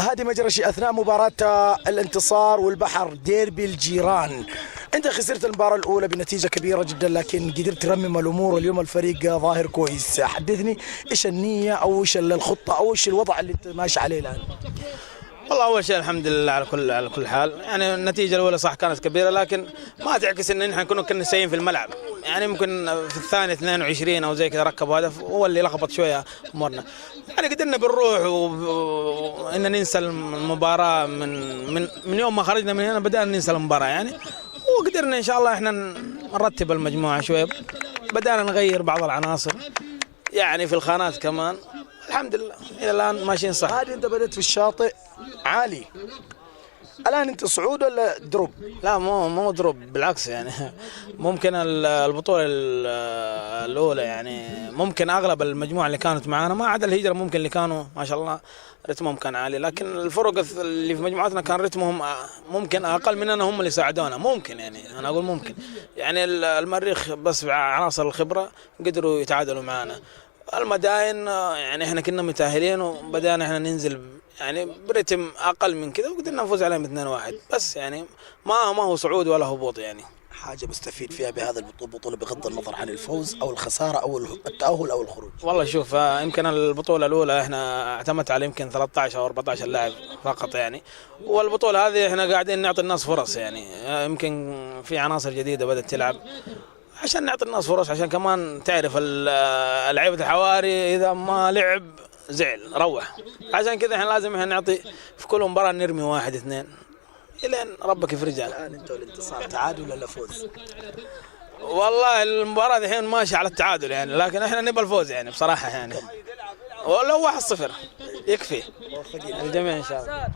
هذه مجرى شيء اثناء مباراه الانتصار والبحر ديربي الجيران. انت خسرت المباراه الاولى بنتيجه كبيره جدا، لكن قدرت ترمم الامور، واليوم الفريق ظاهر كويس. حدثني ايش النيه او ايش الخطه او ايش الوضع اللي انت ماشي عليه الان؟ والله اول شيء الحمد لله على كل حال، يعني النتيجه الاولى صح كانت كبيره، لكن ما تعكس ان نحن كنا سيئين في الملعب. يعني ممكن في الثاني 22 او زي كذا ركبوا هدف هو اللي لخبط شويه امورنا. يعني قدرنا بالروح وان ننسى المباراه من يوم ما خرجنا من هنا بدانا ننسى المباراه يعني. وقدرنا ان شاء الله احنا نرتب المجموعه شويه، بدانا نغير بعض العناصر يعني في الخانات كمان. الحمد لله الى الان ماشيين صح. هذه انت بدأت في الشاطئ عالي، الان انت صعود ولا دروب؟ لا مو دروب، بالعكس يعني. ممكن البطوله الاولى يعني ممكن اغلب المجموعه اللي كانت معانا ما عدا الهجره ممكن اللي كانوا ما شاء الله رتمهم كان عالي، لكن الفرق اللي في مجموعتنا كان رتمهم ممكن اقل مننا، هم اللي ساعدونا. ممكن يعني انا اقول ممكن يعني المريخ بس عناصر الخبره قدروا يتعادلوا معنا. المدائن يعني احنا كنا متاهلين وبدانا احنا ننزل يعني برتم اقل من كذا وقدرنا نفوز عليهم 2-1 بس. يعني ما هو صعود ولا هبوط يعني. حاجه مستفيد فيها بهذا البطوله بغض النظر عن الفوز او الخساره او التاهل او الخروج؟ والله شوف، يمكن البطوله الاولى احنا اعتمدت على يمكن 13 او 14 لاعب فقط يعني، والبطوله هذه احنا قاعدين نعطي الناس فرص يعني. يمكن في عناصر جديده بدات تلعب عشان نعطي الناس فرص، عشان كمان تعرف اللعيبه الحواري اذا ما لعب زعل روح. عشان كذا احنا لازم نعطي في كل مباراه نرمي 1-2 الين ربك يفرجها. الان انت الانتصار تعادل ولا فوز؟ والله المباراه الحين ماشيه على التعادل يعني، لكن احنا نبغى الفوز يعني بصراحه يعني. ولو 1-0 يكفي الجميع ان شاء الله.